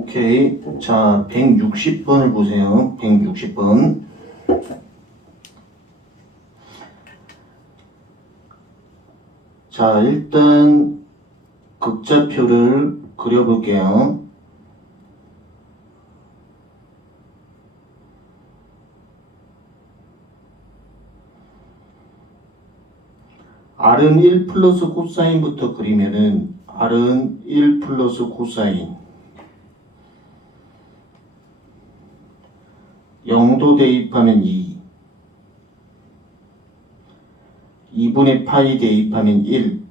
오케이. 자, 160번을 보세요. 160번. 자, 일단 극좌표를 그려볼게요. R은 1 플러스 코사인부터 그리면은 R은 1 플러스 코사인 0도 대입하면 2분의 파이 대입하면 1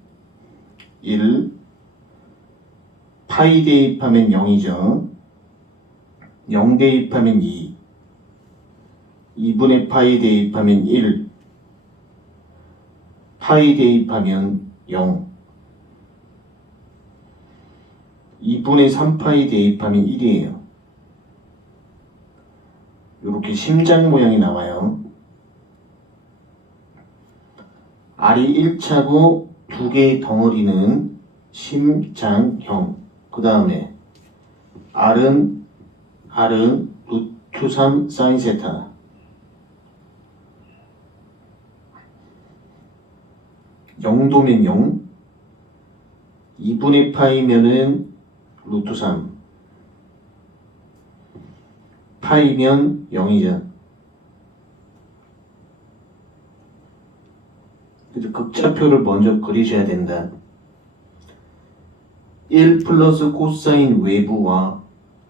파이 대입하면 0이죠. 0 대입하면 2분의 파이 대입하면 1 파이 대입하면 0 2분의 3파이 대입하면 1이에요. 이렇게 심장 모양이 나와요. R이 1차고 두 개의 덩어리는 심장형. 그 다음에 R은 루트 3 사인 세타. 0도면 0, 2분의 파이면은 루트 3, 파이면 0이죠. 그래서 극좌표를 먼저 그리셔야 된다. 1 플러스 코사인 외부와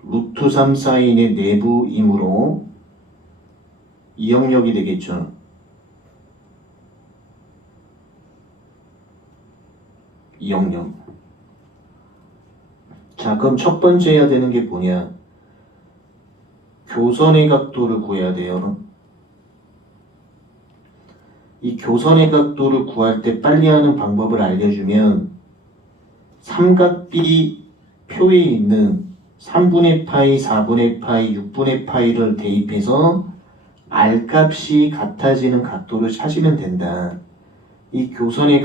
루트 3 사인의 내부이므로 이 영역이 되겠죠. 이 영역. 자, 그럼 첫 번째 해야 되는 게 뭐냐? 교선의 각도를 구해야 돼요. 이 교선의 각도를 구할 때 빨리 하는 방법을 알려주면 삼각비 표에 있는 3분의 파이, 4분의 파이, 6분의 파이를 대입해서 R값이 같아지는 각도를 찾으면 된다. 이 교선의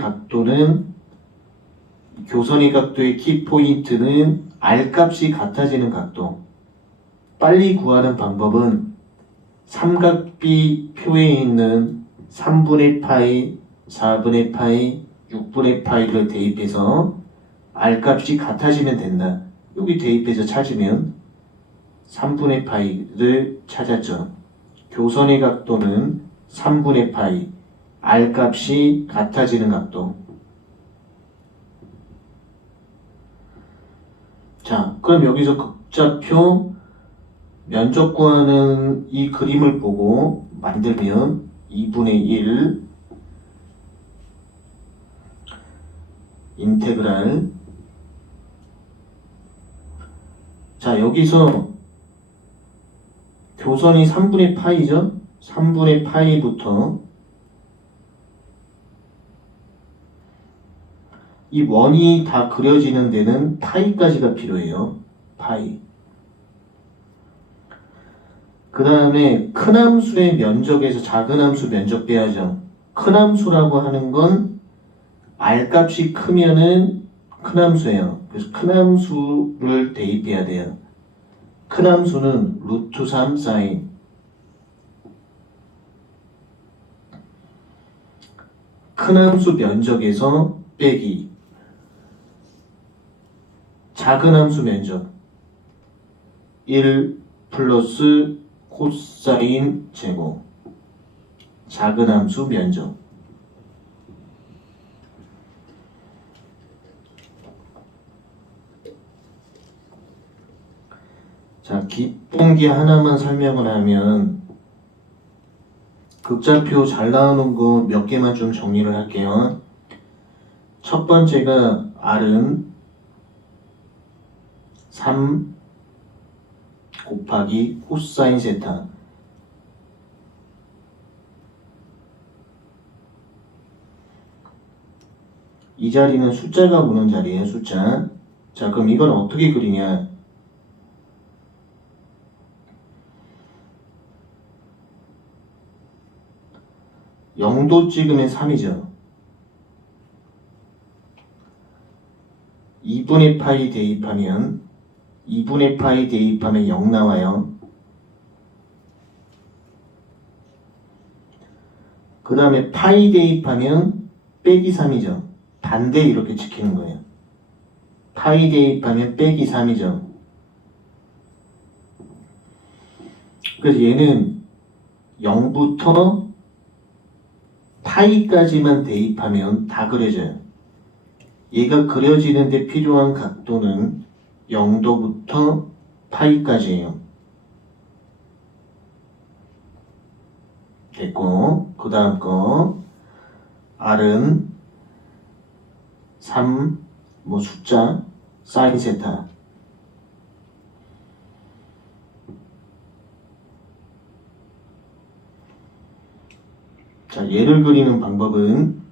각도의 키포인트는 R값이 같아지는 각도. 빨리 구하는 방법은 삼각비 표에 있는 3분의 파이, 4분의 파이, 6분의 파이를 대입해서 R값이 같아지면 된다. 여기 대입해서 찾으면 3분의 파이를 찾았죠. 교선의 각도는 3분의 파이, R값이 같아지는 각도. 자, 그럼 여기서 극좌표 면적 구하는 이 그림을 보고 만들면 2분의 1 인테그랄. 자, 여기서 교선이 3분의 파이죠? 3분의 파이부터 이 원이 다 그려지는 데는 파이까지가 필요해요. 파이. 그 다음에 큰 함수의 면적에서 작은 함수 면적 빼야죠. 큰 함수라고 하는 건 R값이 크면은 큰 함수예요. 그래서 큰 함수를 대입해야 돼요. 큰 함수는 루트 3 사인 큰 함수 면적에서 빼기 작은 함수 면적 1 플러스 코사인 제곱 작은 함수 면적. 자, 기본기 하나만 설명을 하면 극좌표 잘 나오는 거 몇 개만 좀 정리를 할게요. 첫 번째가 R은 3 곱하기 코사인 세타. 이 자리는 숫자가 오는 자리예요. 숫자. 자, 그럼 이건 어떻게 그리냐? 영도 찍으면 3이죠. 2분의 파이 대입하면 2분의 파이 대입하면 0 나와요. 그 다음에 파이 대입하면 빼기 3이죠. 반대 이렇게 지키는 거예요. 파이 대입하면 빼기 3이죠. 그래서 얘는 0부터 파이까지만 대입하면 다 그려져요. 얘가 그려지는데 필요한 각도는 0도부터 파이까지예요. 됐고, 그 다음 거 R은 3, 뭐 숫자, 사인 세타. 자, 얘를 그리는 방법은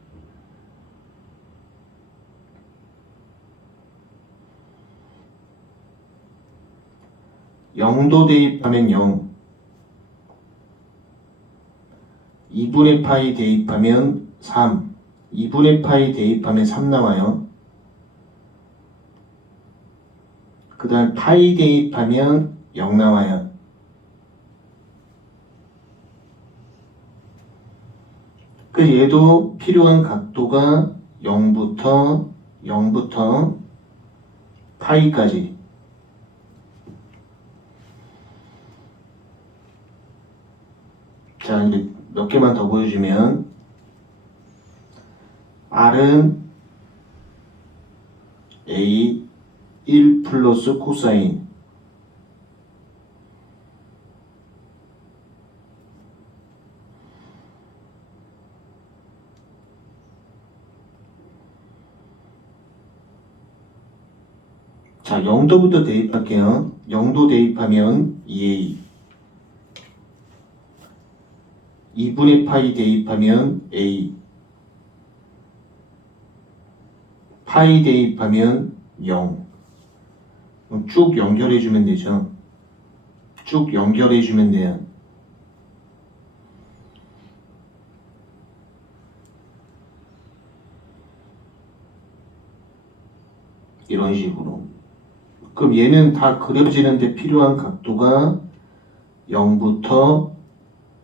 (0도) 대입하면 0, 2분의 파이 대입하면 3, 2분의 파이 대입하면 3 나와요. 그 다음 파이 대입하면 0 나와요. 그 얘도 필요한 각도가 0부터 파이까지. 자, 이제 몇 개만 더 보여주면 R은 A 1 플러스 코사인 자, 0도부터 대입할게요. 0도 대입하면 2A 2분의 파이 대입하면 A 파이 대입하면 0 쭉 연결해주면 되죠. 쭉 연결해주면 돼요. 이런 식으로. 그럼 얘는 다 그려지는데 필요한 각도가 0부터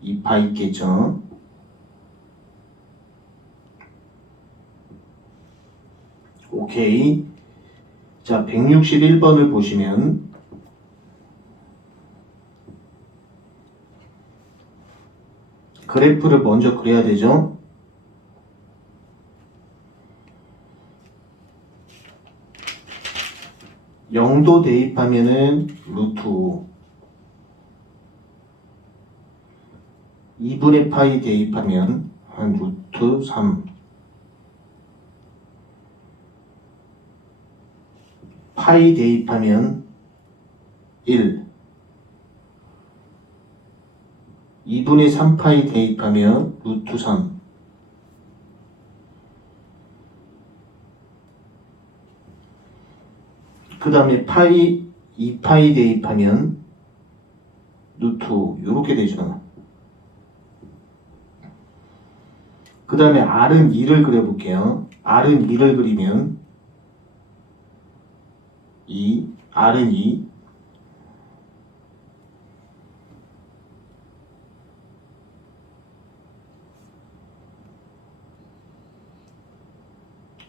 2파 있겠죠. 오케이. 자, 161번을 보시면 그래프를 먼저 그려야 되죠. (0도) 대입하면은 루트 5 2분의 파이 대입하면 한 루트 3 파이 대입하면 1 2분의 3파이 대입하면 루트 3 그 다음에 파이 2파이 대입하면 루트 5 이렇게 되죠. 그 다음에 R은 2를 그려볼게요. R은 2를 그리면 R은 2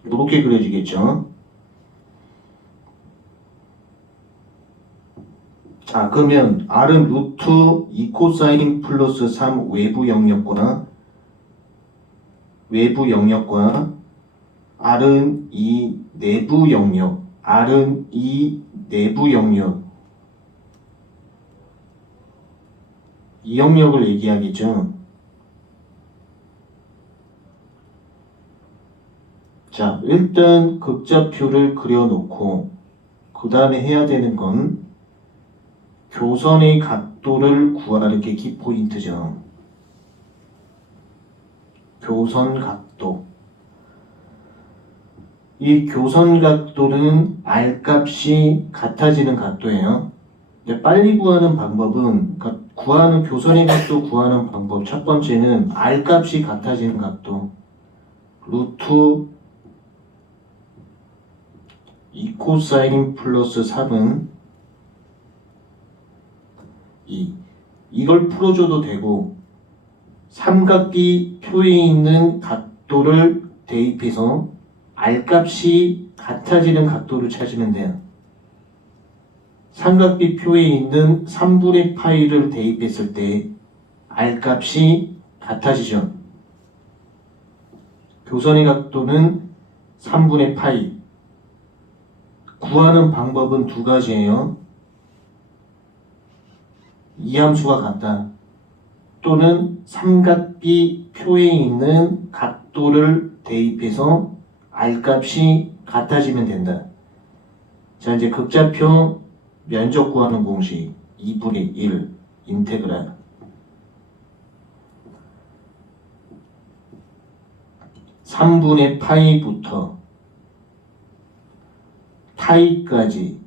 이렇게 그려지겠죠. 자, 그러면 R은 루트 2 코사인 플러스 3 외부 영역과 R은 2 내부 영역, R은 2 내부 영역, 이 영역을 얘기하겠죠. 자, 일단 극좌표를 그려놓고 그 다음에 해야 되는 건 교선의 각도를 구하는 게 키포인트죠. 교선 각도. 이 교선 각도는 R 값이 같아지는 각도예요. 근데 빨리 구하는 방법은, 그러니까 구하는 교선의 각도 구하는 방법 첫 번째는 R 값이 같아지는 각도. 루트 2 코사인 플러스 3은 2. 이걸 풀어줘도 되고 삼각비 표에 있는 각도를 대입해서 R값이 같아지는 각도를 찾으면 돼요. 삼각비 표에 있는 3분의 파이를 대입했을 때 R값이 같아지죠. 교선의 각도는 3분의 파이. 구하는 방법은 두 가지예요. 이 함수가 같다. 또는 삼각비 표에 있는 각도를 대입해서 R값이 같아지면 된다. 자, 이제 극좌표 면적 구하는 공식 2분의 1 인테그랄 3분의 파이부터 파이까지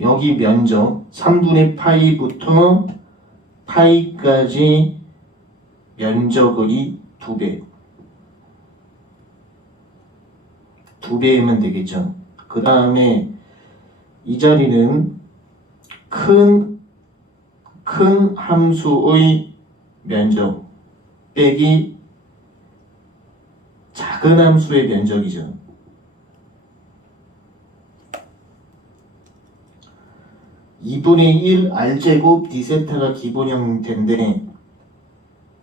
여기 면적 3분의 파이부터 파이까지 면적의 2배 2배이면 되겠죠. 그 다음에 이 자리는 큰 함수의 면적 빼기 작은 함수의 면적이죠. (2분의 1) R제곱 D세타가 기본 형태인데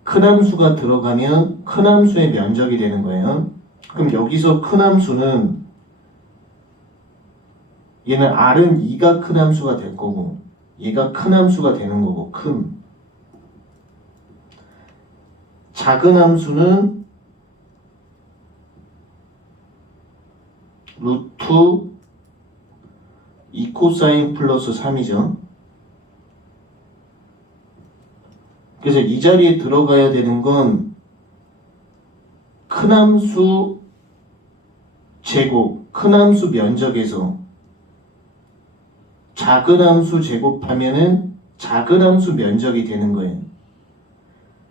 큰 함수가 들어가면 큰 함수의 면적이 되는 거예요. 그럼 여기서 큰 함수는 얘는 R은 2가 큰 함수가 될 거고 얘가 큰 함수가 되는 거고 큰 작은 함수는 루트 2 코사인 플러스 3이죠. 그래서 이 자리에 들어가야 되는 건 큰 함수 제곱, 큰 함수 면적에서 작은 함수 제곱하면은 작은 함수 면적이 되는 거예요.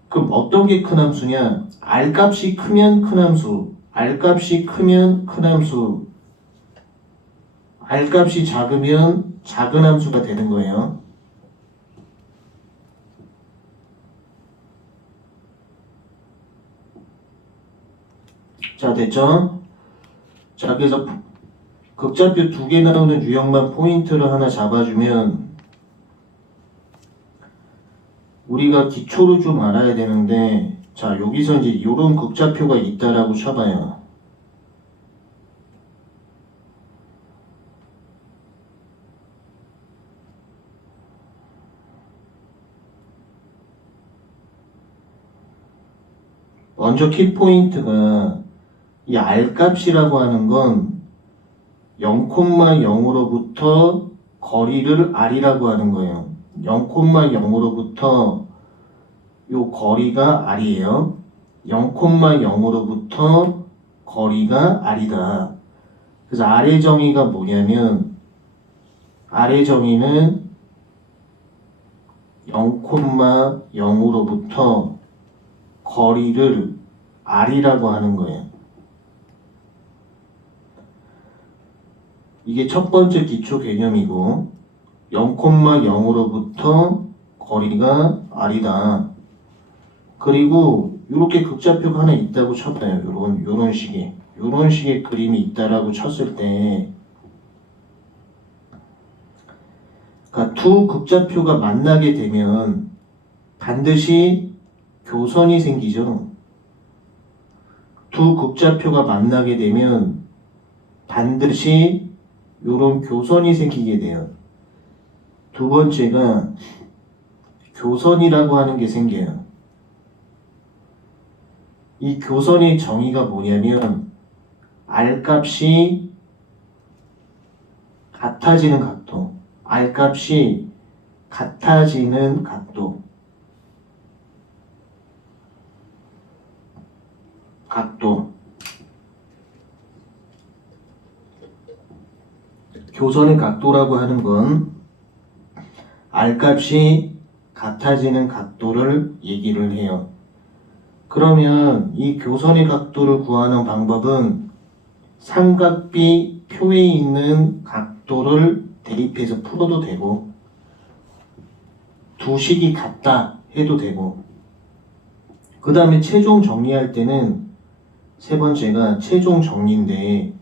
그럼 어떤 게 큰 함수냐? R값이 크면 큰 함수, R값이 크면 큰 함수, R값이 작으면 작은 함수가 되는 거예요. 자, 됐죠? 자, 그래서 극좌표 2개 나오는 유형만 포인트를 하나 잡아주면 우리가 기초를 좀 알아야 되는데, 자, 여기서 이제 이런 극좌표가 있다라고 쳐봐요. 먼저 키포인트가 이 R값이라고 하는 건 0,0으로부터 거리를 R이라고 하는 거예요. 0,0으로부터 요 거리가 R이에요. 0,0으로부터 거리가 R이다. 그래서 R의 정의가 뭐냐면 R의 정의는 0,0으로부터 거리를 R이라고 하는 거예요. 이게 첫 번째 기초 개념이고 0,0으로부터 거리가 R이다. 그리고 이렇게 극좌표가 하나 있다고 쳤어요. 요런 식의 그림이 있다라고 쳤을 때 그러니까 두 극좌표가 만나게 되면 반드시 교선이 생기죠. 두 극좌표가 만나게 되면 반드시 이런 교선이 생기게 돼요. 두 번째가 교선이라고 하는 게 생겨요. 이 교선의 정의가 뭐냐면 R값이 같아지는 각도, R값이 같아지는 각도, 교선의 각도라고 하는 건 R값이 같아지는 각도를 얘기를 해요. 그러면 이 교선의 각도를 구하는 방법은 삼각비 표에 있는 각도를 대입해서 풀어도 되고 두 식이 같다 해도 되고, 그 다음에 최종 정리할 때는 세 번째가 최종 정리인데,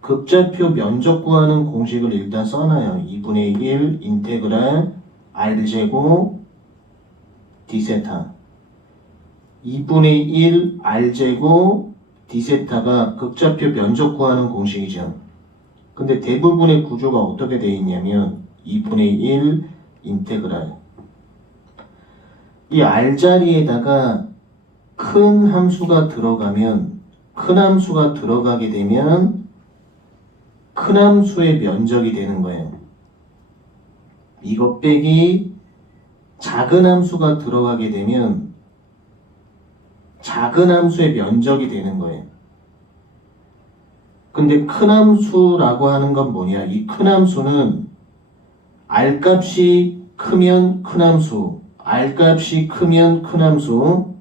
극좌표 면적 구하는 공식을 일단 써놔요. 2분의 1 인테그랄 r제곱 d세타. 2분의 1 r제곱 d세타가 극좌표 면적 구하는 공식이죠. 근데 대부분의 구조가 어떻게 되어 있냐면 2분의 1 인테그랄, 이 r 자리에다가 큰 함수가 들어가면, 큰 함수가 들어가게 되면 큰 함수의 면적이 되는 거예요. 이거 빼기 작은 함수가 들어가게 되면 작은 함수의 면적이 되는 거예요. 근데 큰 함수라고 하는 건 뭐냐? 이 큰 함수는 r 값이 크면 큰 함수, r 값이 크면 큰 함수,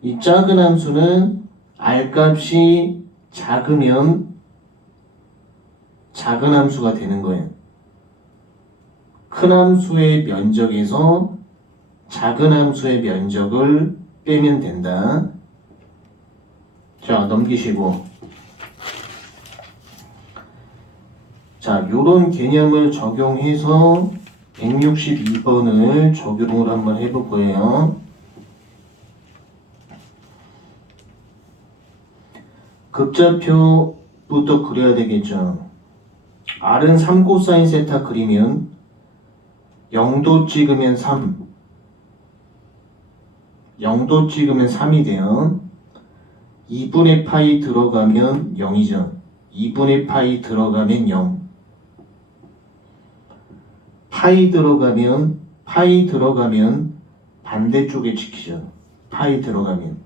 이 작은 함수는 r 값이 작으면 작은 함수가 되는 거예요. 큰 함수의 면적에서 작은 함수의 면적을 빼면 된다. 자, 넘기시고. 자, 요런 개념을 적용해서 162번을 적용을 한번 해볼 거예요. 극좌표부터 그려야 되겠죠. R은 3코사인 세타 그리면 0도 찍으면 3, 0도 찍으면 3이 돼요. 2분의 파이 들어가면 0이죠. 2분의 파이 들어가면 0. 파이 들어가면 반대쪽에 찍히죠. 파이 들어가면.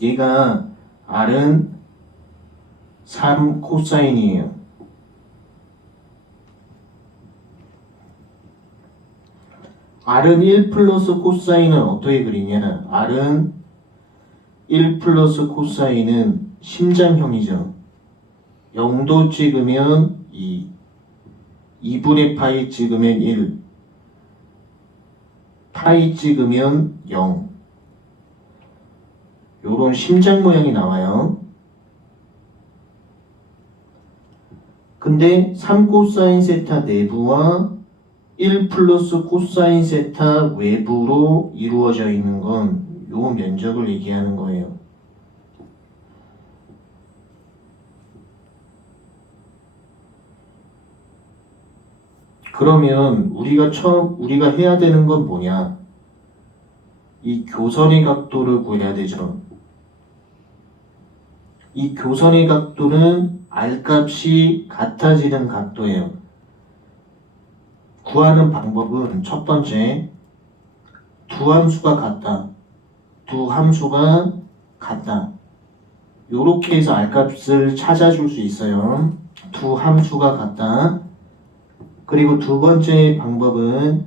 얘가 R은 3 코사인이에요. R은 1 플러스 코사인은 어떻게 그리냐? R은 1 플러스 코사인은 심장형이죠. 0도 찍으면 2, 2분의 파이 찍으면 1, 파이 찍으면 0. 요런 심장 모양이 나와요. 근데 3 코사인 세타 내부와 1 플러스 코사인 세타 외부로 이루어져 있는 건 요 면적을 얘기하는 거예요. 그러면 우리가 해야 되는 건 뭐냐? 이 교선의 각도를 구해야 되죠. 이 교선의 각도는 R 값이 같아지는 각도예요. 구하는 방법은 첫 번째, 두 함수가 같다. 두 함수가 같다. 요렇게 해서 R 값을 찾아줄 수 있어요. 두 함수가 같다. 그리고 두 번째 방법은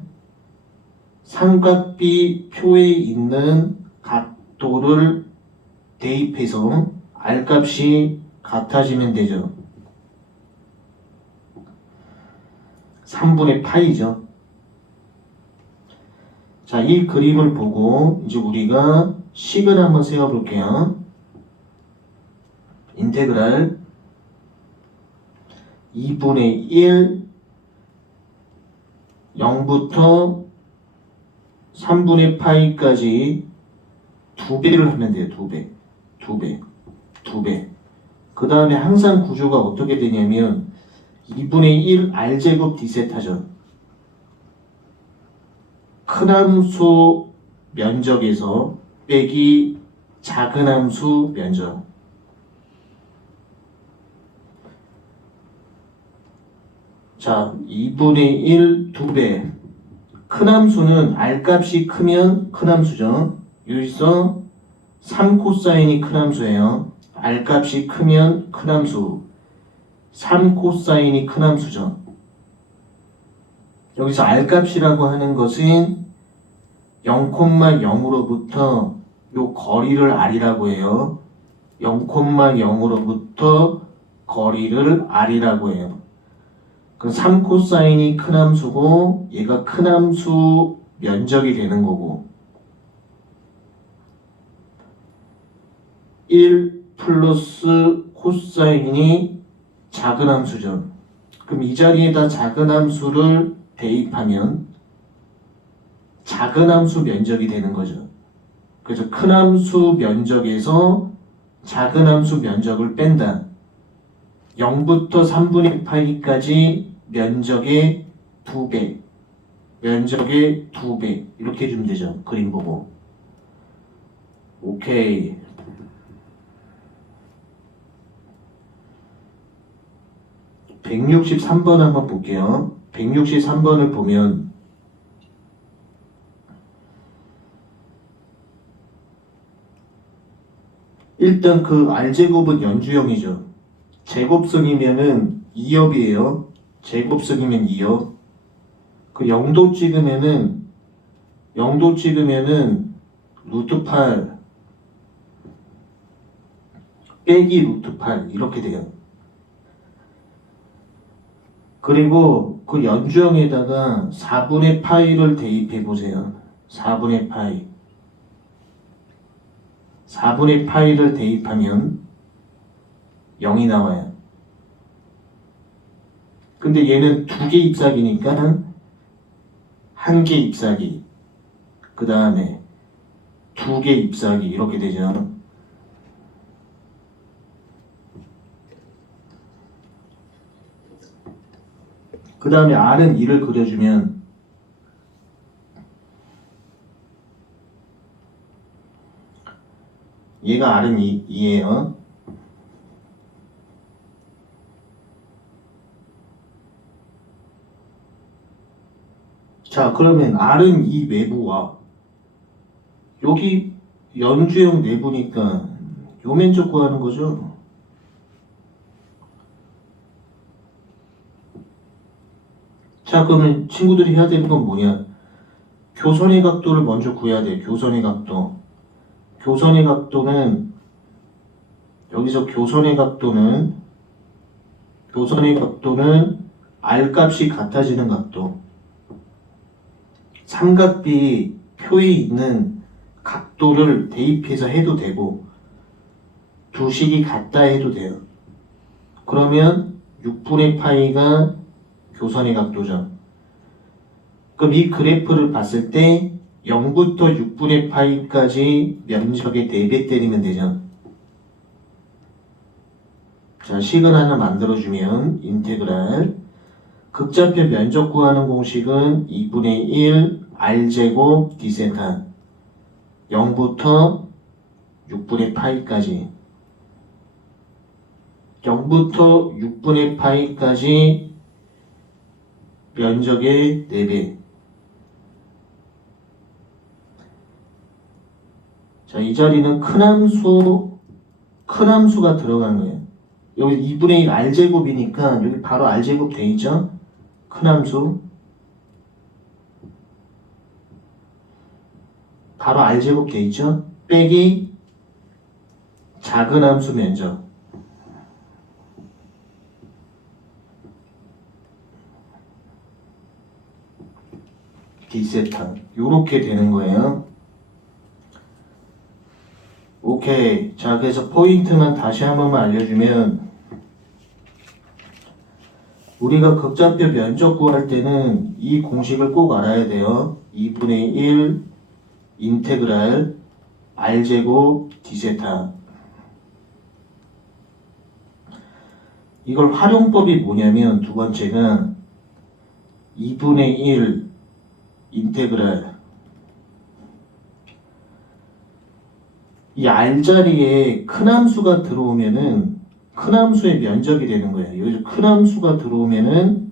삼각비 표에 있는 각도를 대입해서 R 값이 같아지면 되죠. 3분의 파이죠. 자, 이 그림을 보고 이제 우리가 식을 한번 세워볼게요. 인테그랄 2분의 1 0부터 3분의 파이까지 2배를 하면 돼요. 2배. 그 다음에 항상 구조가 어떻게 되냐면 2분의 1 r제곱 d세타죠. 큰 함수 면적에서 빼기 작은 함수 면적. 자, 2분의 1 2배. 큰 함수는 R 값이 크면 큰 함수죠. 여기서 3 코사인이 큰 함수예요. R 값이 크면 큰 함수. 3 코사인이 큰 함수죠. 여기서 R 값이라고 하는 것은 0,0으로부터 요 거리를 R이라고 해요. 0,0으로부터 거리를 R이라고 해요. 그 3코사인이 큰 함수고 얘가 큰 함수 면적이 되는 거고 1 플러스 코사인이 작은 함수죠. 그럼 이 자리에다 작은 함수를 대입하면 작은 함수 면적이 되는 거죠. 그래서 큰 함수 면적에서 작은 함수 면적을 뺀다. 0부터 3분의 파이까지 면적의 2배, 면적의 2배 이렇게 해주면 되죠. 그림 보고. 오케이. (163번) 한번 볼게요. 163번을 보면 일단 그 R제곱은 연주형이죠. 제곱승이면은 2업이에요. 제곱승이면 2업. 그 0도 찍으면은 루트 8 빼기 루트 8 이렇게 돼요. 그리고 그 연주형에다가 4분의 파이를 대입해 보세요. 4분의 파이를 대입하면 0이 나와요. 근데 얘는 2개 잎사귀니까 1개 잎사귀, 그 다음에 2개 잎사귀 이렇게 되죠. 그 다음에 R은 2를 그려주면 얘가 R은 2예요. 자, 그러면 R은 이 외부와 여기 연주형 내부니까 요 면적 구하는 거죠. 자, 그러면 친구들이 해야 되는 건 뭐냐? 교선의 각도를 먼저 구해야 돼. 교선의 각도. 교선의 각도는 여기서 교선의 각도는 R 값이 같아지는 각도. 삼각비 표에 있는 각도를 대입해서 해도 되고 두 식이 같다 해도 돼요. 그러면 6분의 파이가 교선의 각도죠. 그럼 이 그래프를 봤을 때 0부터 6분의 파이까지 면적의 4배 때리면 되죠. 자, 식을 하나 만들어주면 인테그랄 극좌표 면적 구하는 공식은 2분의 1 R제곱 D세타 0부터 6분의 파이까지 0부터 6분의 파이까지 면적의 4배. 자, 이 자리는 큰 함수가 들어가는 거예요. 여기 2분의 1 R제곱이니까 여기 바로 R제곱 돼 있죠? 큰 함수. 바로 R제곱 돼 있죠? 빼기 작은 함수 면적. D세타. 요렇게 되는 거예요. 오케이. 자, 그래서 포인트만 다시 한 번만 알려주면 우리가 극좌표 면적 구할 때는 이 공식을 꼭 알아야 돼요. 2분의 1 인테그랄 R제곱 D세타. 이걸 활용법이 뭐냐면 두 번째가 2분의 1 인테그랄 이 R자리에 큰 함수가 들어오면은 큰 함수의 면적이 되는 거예요. 여기서 큰 함수가 들어오면은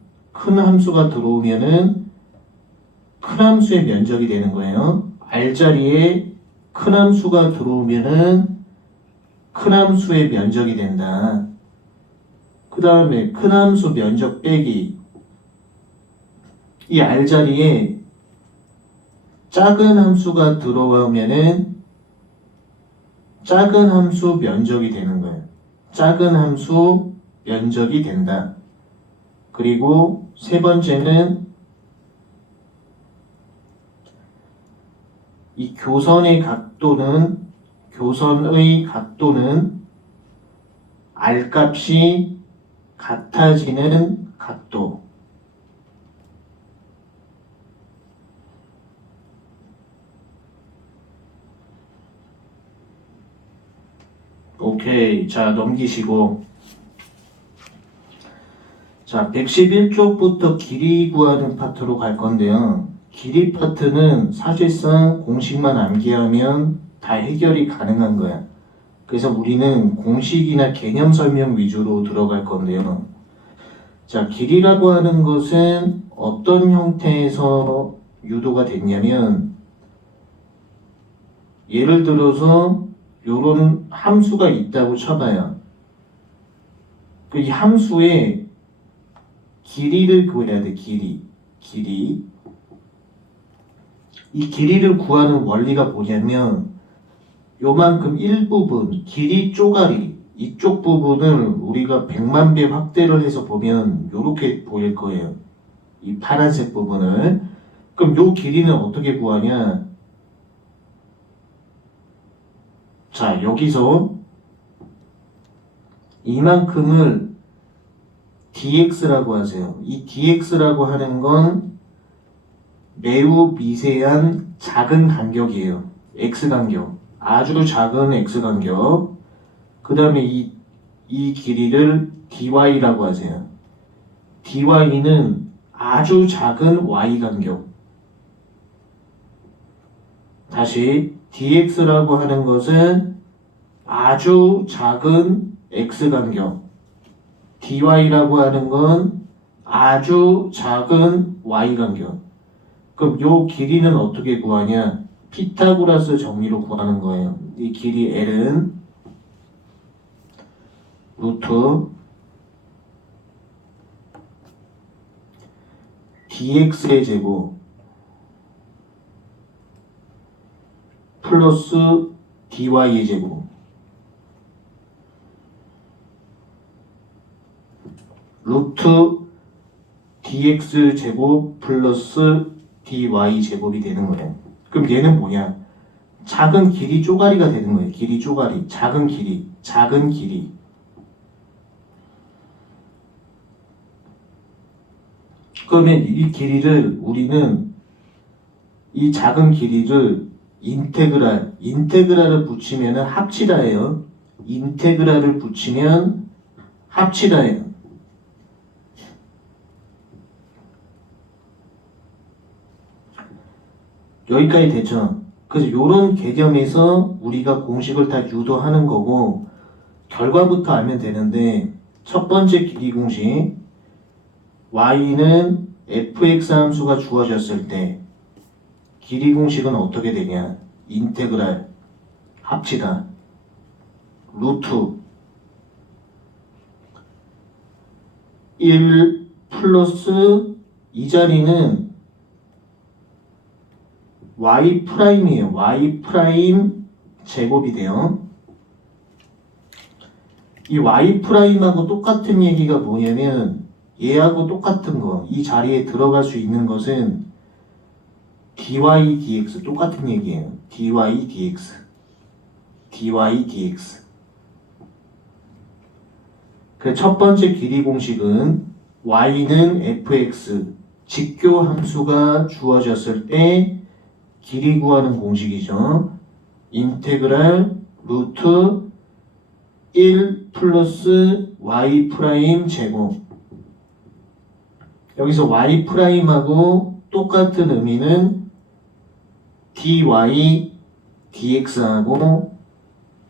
큰 함수의 면적이 되는 거예요. R자리에 큰 함수가 들어오면은 큰 함수의 면적이 된다. 그 다음에 큰 함수 면적 빼기 이 R자리에 작은 함수가 들어오면은 작은 함수 면적이 되는 거예요. 작은 함수 면적이 된다. 그리고 세 번째는 이 교선의 각도는 R값이 같아지는 각도. 오케이. 자, 넘기시고. 자, 111쪽부터 길이 구하는 파트로 갈 건데요. 길이 파트는 사실상 공식만 암기하면 다 해결이 가능한 거야. 그래서 우리는 공식이나 개념 설명 위주로 들어갈 건데요. 자, 길이라고 하는 것은 어떤 형태에서 유도가 됐냐면, 예를 들어서 요런 함수가 있다고 쳐봐요. 이 함수의 길이를 구해야 돼. 길이. 이 길이를 구하는 원리가 뭐냐면, 요만큼 일부분, 길이 쪼가리, 이쪽 부분을 우리가 100만 배 확대를 해서 보면 요렇게 보일 거예요. 이 파란색 부분을. 그럼 요 길이는 어떻게 구하냐? 자, 여기서 이만큼을 dx라고 하세요. 이 dx라고 하는 건 매우 미세한 작은 간격이에요. x 간격. 아주 작은 x 간격. 그 다음에 이 길이를 dy라고 하세요. dy는 아주 작은 y 간격. 다시 dx라고 하는 것은 아주 작은 x 간격. dy라고 하는 건 아주 작은 y 간격. 그럼 요 길이는 어떻게 구하냐? 피타고라스 정리로 구하는 거예요. 이 길이 L은 루트 dx의 제곱 플러스 dy의 제곱 루트 dx 제곱 플러스 dy 제곱이 되는 거예요. 그럼 얘는 뭐냐? 작은 길이 쪼가리가 되는 거예요. 길이 쪼가리. 작은 길이. 그러면 이 길이를 우리는 이 작은 길이를 인테그랄을 붙이면 합치다예요. 인테그랄을 붙이면 합치다예요. 여기까지 됐죠? 그래서 이런 개념에서 우리가 공식을 다 유도하는 거고 결과부터 알면 되는데 첫 번째 길이 공식 y는 fx 함수가 주어졌을 때 길이 공식은 어떻게 되냐? 인테그랄 합치다 루트 1 플러스 이 자리는 y'이에요. y' 제곱이 돼요. 이 y'하고 똑같은 얘기가 뭐냐면 얘하고 똑같은 거, 이 자리에 들어갈 수 있는 것은 dy dx 똑같은 얘기예요. dy dx. 그 첫 번째 길이 공식은 y는 fx 직교 함수가 주어졌을 때 길이 구하는 공식이죠. 인테그랄 루트 1 플러스 y 프라임 제곱. 여기서 y 프라임하고 똑같은 의미는 dy dx하고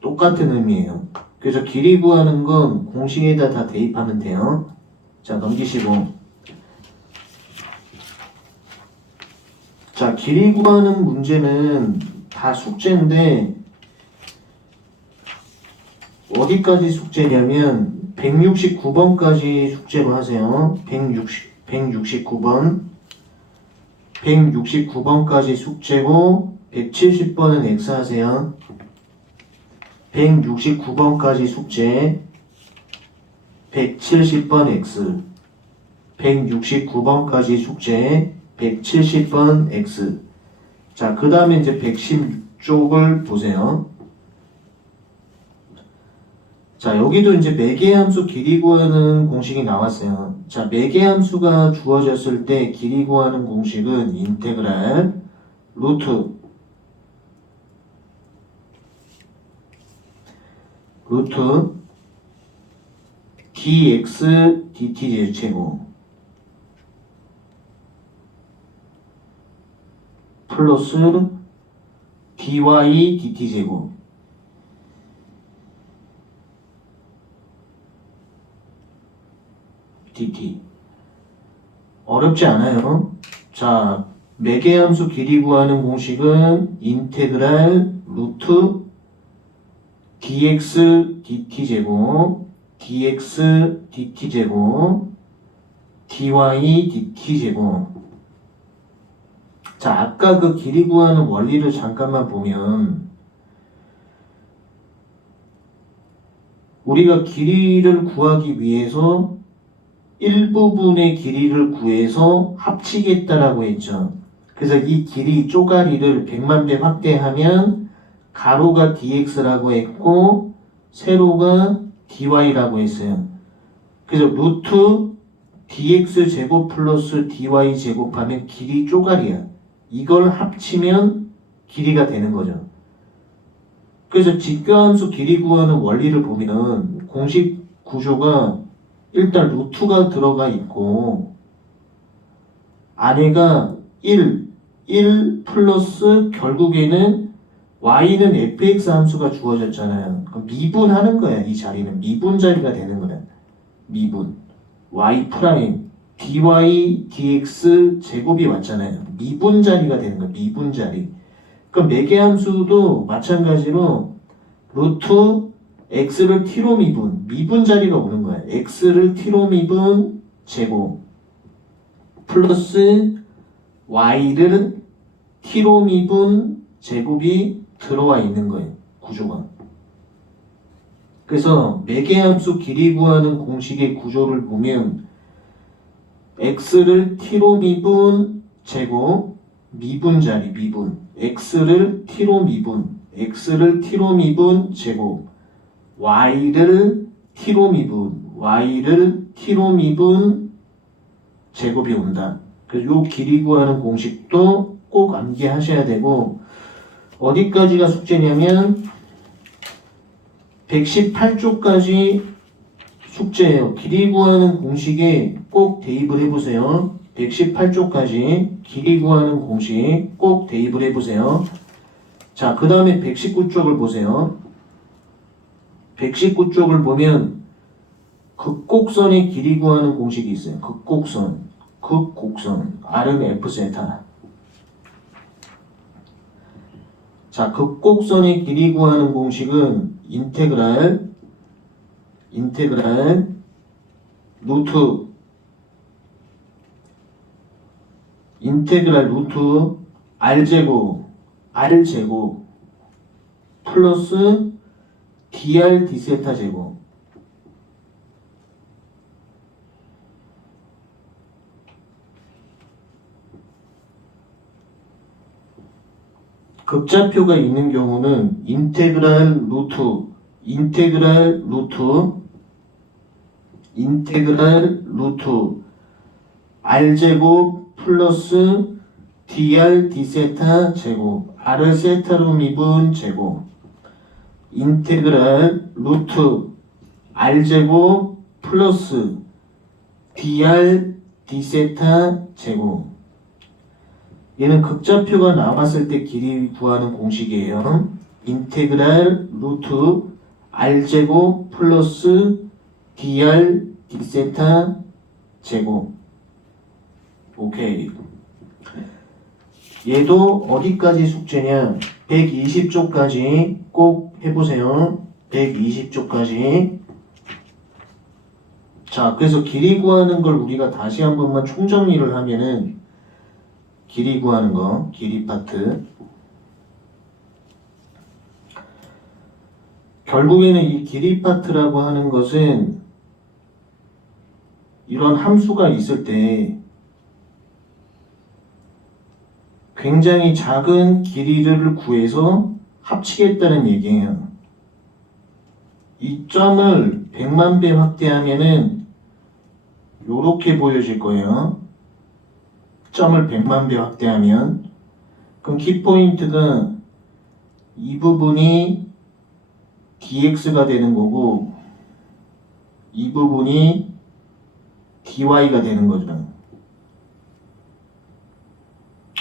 똑같은 의미예요. 그래서 길이 구하는 건 공식에다 다 대입하면 돼요. 자, 넘기시고. 자, 길이 구하는 문제는 다 숙제인데 어디까지 숙제냐면 169번까지 숙제로 하세요. 169번까지 숙제고 170번은 X 하세요. 169번까지 숙제 170번 X. 169번까지 숙제, 170번 X. 자, 그 다음에 이제 110쪽을 보세요. 자, 여기도 이제 매개함수 길이 구하는 공식이 나왔어요. 자, 매개함수가 주어졌을 때 길이 구하는 공식은 인테그랄 루트 dx dt 제곱 플러스 dy dt 제곱 dt. 어렵지 않아요. 자, 매개함수 길이 구하는 공식은 인테그랄 루트 dx dt 제곱 dx dt 제곱 dy dt 제곱. 자, 아까 그 길이 구하는 원리를 잠깐만 보면 우리가 길이를 구하기 위해서 일부분의 길이를 구해서 합치겠다라고 했죠. 그래서 이 길이 쪼가리를 100만 배 확대하면 가로가 dx라고 했고 세로가 dy라고 했어요. 그래서 루트 dx 제곱 플러스 dy 제곱하면 길이 쪼가리야. 이걸 합치면 길이가 되는 거죠. 그래서 직교함수 길이 구하는 원리를 보면 공식 구조가 일단 루트가 들어가 있고 안에가 1 플러스 결국에는 y는 fx 함수가 주어졌잖아요. 그럼 미분하는 거야. 이 자리는 미분 자리가 되는 거야. 미분 y 프라임 dy dx 제곱이 왔잖아요. 미분 자리가 되는 거야. 미분 자리. 그럼 매개함수도 마찬가지로 루트 x를 t로 미분 자리가 오는 거야. x를 t로 미분 제곱 플러스 y를 t로 미분 제곱이 들어와 있는 거예요. 구조가. 그래서 매개함수 길이 구하는 공식의 구조를 보면 x를 t로 미분 제곱 미분 자리 미분 x를 t로 미분 제곱 y를 t로 미분 제곱이 온다. 그래서 요 길이 구하는 공식도 꼭 암기하셔야 되고 어디까지가 숙제냐면 118쪽까지 숙제예요. 길이 구하는 공식에 꼭 대입을 해보세요. 118쪽까지 길이 구하는 공식 꼭 대입을 해보세요. 자, 그 다음에 119쪽을 보세요. 119쪽을 보면 극곡선의 길이 구하는 공식이 있어요. 극곡선 R은 F세타. 자, 극곡선의 길이 구하는 공식은 인테그랄 루트 R제곱 플러스 dr d세타 제곱 극좌표가 있는 경우는 인테그랄 루트 R제곱 플러스 dr d세타 제곱 R을 세타로 미분 제곱 인테그랄 루트 R제곱 플러스 dr d세타 제곱. 얘는 극좌표가 나왔을 때 길이 구하는 공식이에요. 인테그랄 루트 R제곱 플러스 dr d세타 제곱. 오케이. 얘도 어디까지 숙제냐? 120쪽까지 꼭 해보세요. 120쪽까지. 자, 그래서 길이 구하는 걸 우리가 다시 한 번만 총정리를 하면은 길이 구하는 거, 길이 파트. 결국에는 이 길이 파트라고 하는 것은 이런 함수가 있을 때 굉장히 작은 길이를 구해서 합치겠다는 얘기예요. 이 점을 100만 배 확대하면은 요렇게 보여질 거예요. 점을 100만 배 확대하면 그럼 키포인트가 이 부분이 dx가 되는 거고 이 부분이 dy가 되는 거죠.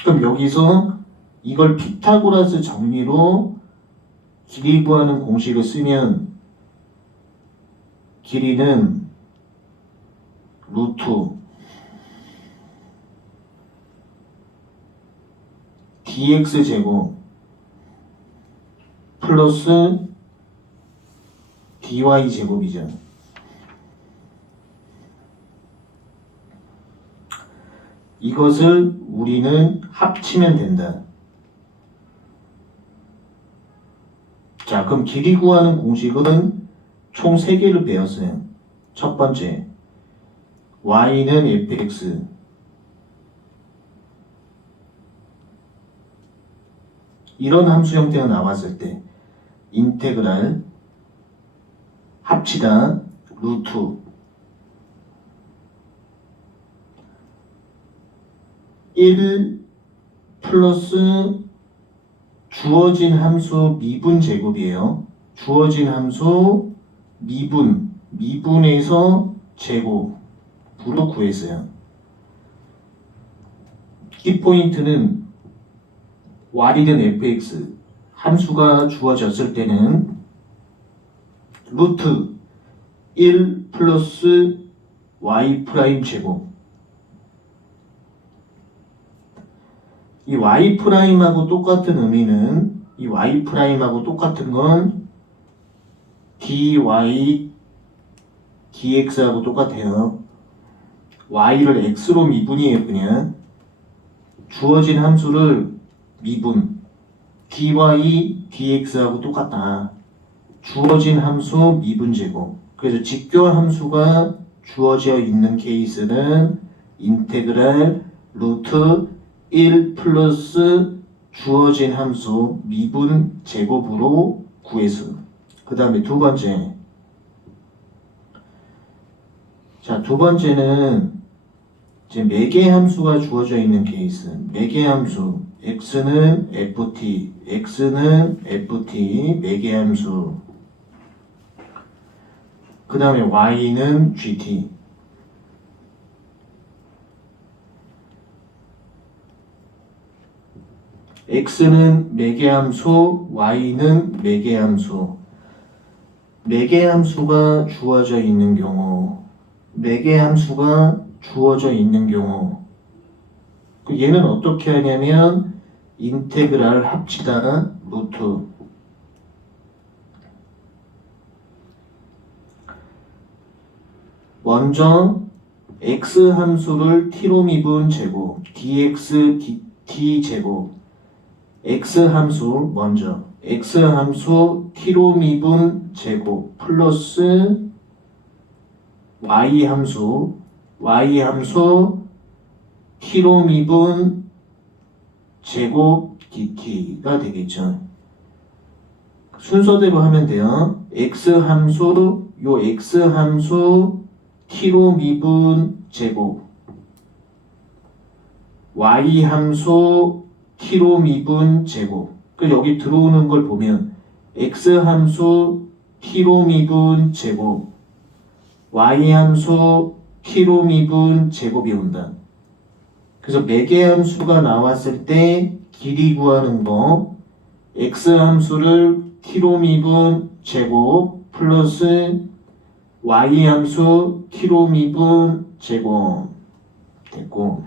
그럼 여기서 이걸 피타고라스 정리로 길이 구하는 공식을 쓰면 길이는 루트 dx 제곱 플러스 dy 제곱이죠. 이것을 우리는 합치면 된다. 자, 그럼 길이 구하는 공식은 총 3개를 배웠어요. 첫 번째, y는 fx, 이런 함수 형태가 나왔을 때 인테그랄 합치다 루트 1 플러스 주어진 함수 미분 제곱이에요. 주어진 함수 미분에서 제곱으로 구했어요. 키포인트는 y든 fx 함수가 주어졌을 때는 루트 1 플러스 y 프라임 제곱, 이 y 프라임하고 똑같은 의미는 이 y 프라임하고 똑같은 건 dy dx하고 똑같아요. y를 x로 미분이에요. 그냥 주어진 함수를 미분 dy dx하고 똑같다. 주어진 함수 미분 제곱. 그래서 직결 함수가 주어져 있는 케이스는 인테그랄 루트 1 플러스 주어진 함수 미분 제곱으로 구해서. 그 다음에 두 번째. 자, 두 번째는 이제 매개 함수가 주어져 있는 케이스. 매개 함수 x는 ft, 매개 함수. 그 다음에 y는 gt. x는 매개함수, y는 매개함수. 매개함수가 주어져 있는 경우, 매개함수가 주어져 있는 경우, 얘는 어떻게 하냐면 인테그랄 합치다 루트 먼저 x 함수를 t로 미분 제곱 dx dt 제곱, x 함수 먼저 x 함수 t로 미분 제곱 플러스 y 함수 t로 미분 제곱 dt가 되겠죠. 순서대로 하면 돼요. x 함수 t로 미분 제곱, y 함수 t로 미분 제곱. 그 여기 들어오는 걸 보면 x 함수 t로 미분 제곱, y 함수 t로 미분 제곱이 온다. 그래서 매개 함수가 나왔을 때 길이 구하는 거, x 함수를 t로 미분 제곱 플러스 y 함수 t로 미분 제곱 됐고,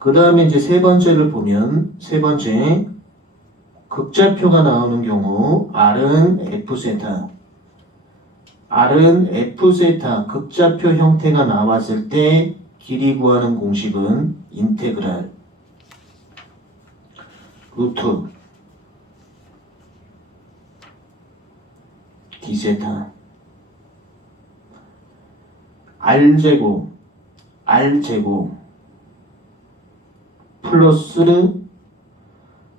그 다음에 이제 세 번째를 보면, 세 번째 극좌표가 나오는 경우 R은 F세타, 극좌표 형태가 나왔을 때 길이 구하는 공식은 인테그랄 루트 D세타. R제곱 플러스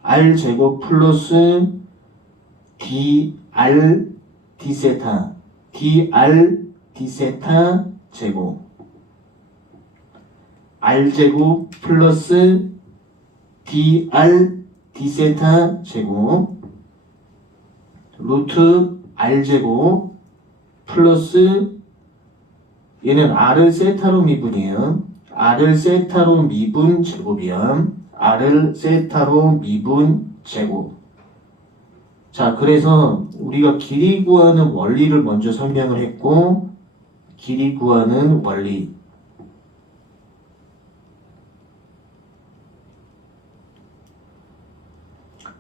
R제곱 플러스 dr d세타 dr d세타 제곱 R제곱 플러스 dr d세타 제곱 루트 R제곱 플러스 얘는 R을 세타로 미분이에요. R을 세타로 미분 제곱이야. R을 세타로 미분 제곱. 자, 그래서 우리가 길이 구하는 원리를 먼저 설명을 했고, 길이 구하는 원리.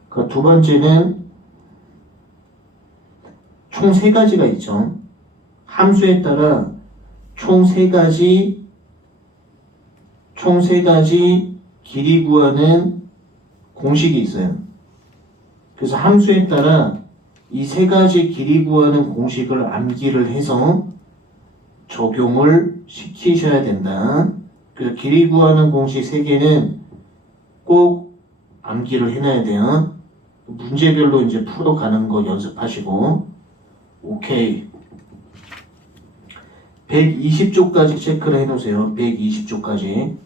그 두 번째는 총 세 가지가 있죠. 함수에 따라 총 세 가지 길이 구하는 공식이 있어요. 그래서 함수에 따라 이 세 가지 길이 구하는 공식을 암기를 해서 적용을 시키셔야 된다. 그래서 길이 구하는 공식 세 개는 꼭 암기를 해놔야 돼요. 문제별로 이제 풀어가는 거 연습하시고. 오케이. 120쪽까지 체크를 해놓으세요. 120쪽까지.